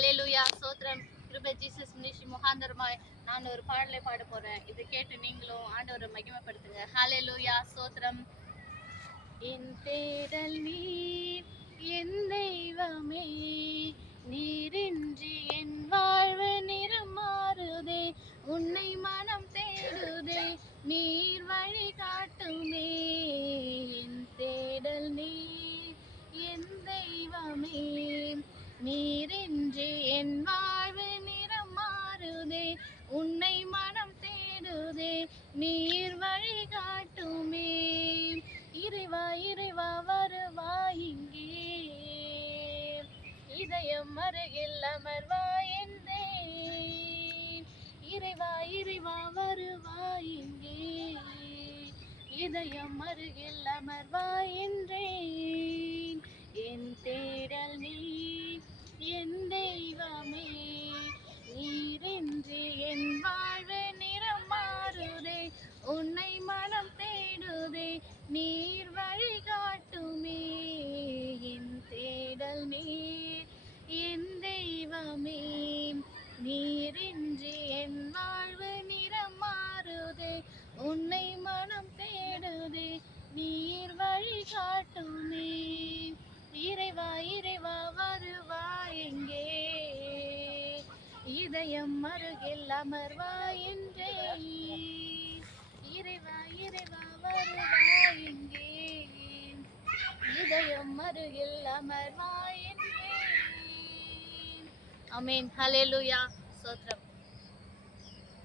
ஹல்லேலூயா ஸ்தோத்திரம். கிருபை Jesus ministry முகாந்தரமாய் நான் ஒரு பாடலை பாட போறேன். இதை கேட்டு நீங்களும் ஆண்டவரை மகிமைப்படுத்துங்க. ஹல்லேலூயா ஸ்தோத்திரம். என் தேடல் நீர், என் தெய்வமே, நீரின்றி என் வாழ்வு நிறம் மாறுதே. உன்னை மனம் தேடுதே, நீர் வழி காட்டுமே. என் தேடல் நீர், என் தெய்வமே, நீரின்றி என் வாழ்வு நிறம் மாறுதே. உன்னை மனம் தேடுதே, நீர் வழி காட்டுமே. இறைவா இறைவா வருவாய் இங்கே, இதயம் அருகில் அமர்வாய் என்றேன். இறைவா இறைவா வருவாய் இங்கே, இதயம் அருகில் அமர்வாய் என்றேன். என் தேடல் நீ, என் தெய்வமே, நீரின்றி என் வாழ்வு நிறம் மாறுதே. உன்னை மனம் தேடுதே, நீர் வழி காட்டுமே. என் தேடல் நீர், என் தெய்வமே, நீரின்றி என் வாழ்வு நிறம் மாறுதே. உன்னை மனம் தேடுதே, நீர் வழி காட்டுமே. இறைவா இறைவா வருவாய் எங்கே, இதயம் அருகில் அமர்வாய் என்றேன். இறைவா இறைவா வருவாய் எங்கே, இதயம் அருகில் அமர்வாய் என்றேன். ஆமென். ஹல்லேலூயா ஸ்தோத்திரம்.